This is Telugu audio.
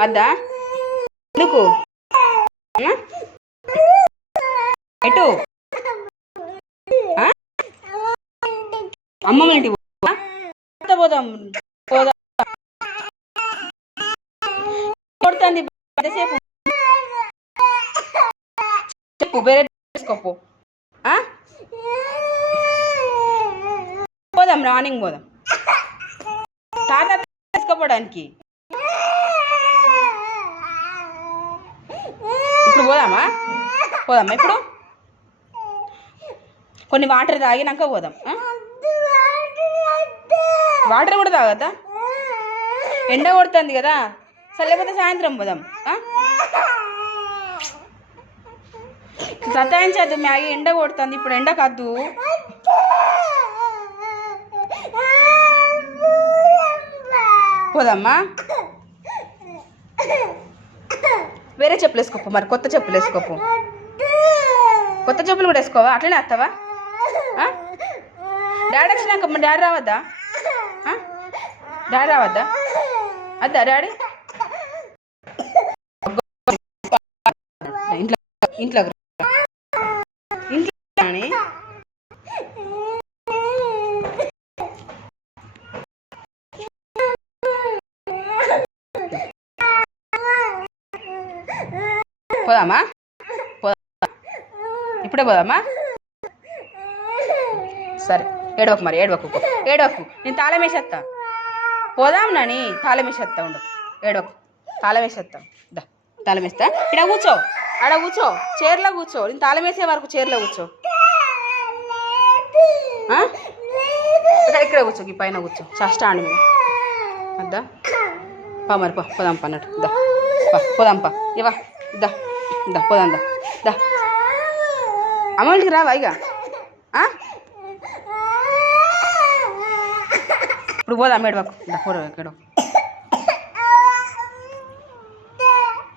వద్దా? ఎందుకు? ఎటు? అమ్మమ్మ ఇంటికి పోదాం. పోదాం కొడుతుంది ఎంతసేపు చెప్పు, వేరే తీసుకోపో. పోదాం, మార్నింగ్ పోదాం. తాత తీసుకోపోవడానికి ఇప్పుడు పోదామా? పోదామా ఇప్పుడు? కొన్ని వాటర్ తాగినాక పోదాం. వాటర్ కూడా తాగద్దా? ఎండ కొడుతుంది కదా, లేకపోతే సాయంత్రం పోదాం. సతాయించద్దు మ్యాగీ, ఎండ కొడుతుంది ఇప్పుడు, ఎండ కాదు. పోదమ్మా. వేరే చెప్పులు వేసుకోపో, మరి కొత్త చెప్పులు వేసుకోపో. కొత్త చెప్పులు కూడా వేసుకోవా? అట్లనే వస్తావా? డాడీ వచ్చినాక డాడీ రావద్దా? డాడీ రావద్దా? అద్దా డాడీ? ఇంట్లో ఇంట్లో ఇంట్లో పోదామా? ఇప్పుడే పోదామా? సరే, ఏడవకు మరి, ఏడవకు. నేను తాళం వేసేస్తా. పోదాం నాని, తాళం వేసేస్తా. ఉండు, ఏడవకు, తాళం వేసేస్తా. తాళం వేస్తా. ఇక్కడ కూర్చో, ఆడ కూర్చో, చైర్లో కూర్చో. నేను తాళం వేసే వరకు చైర్లో కూర్చో. ఇక్కడ కూర్చో, ఈ పైన కూర్చో, స్టాండ్ మీద. అద్దా పా, మరి పోదాం పా అన్నట్టు. పోదాం పా, ఇవా. పోదాం. అమ్మ ఇంటికి రావా ఇక? ఇప్పుడు పోదాం, ఏడవకు.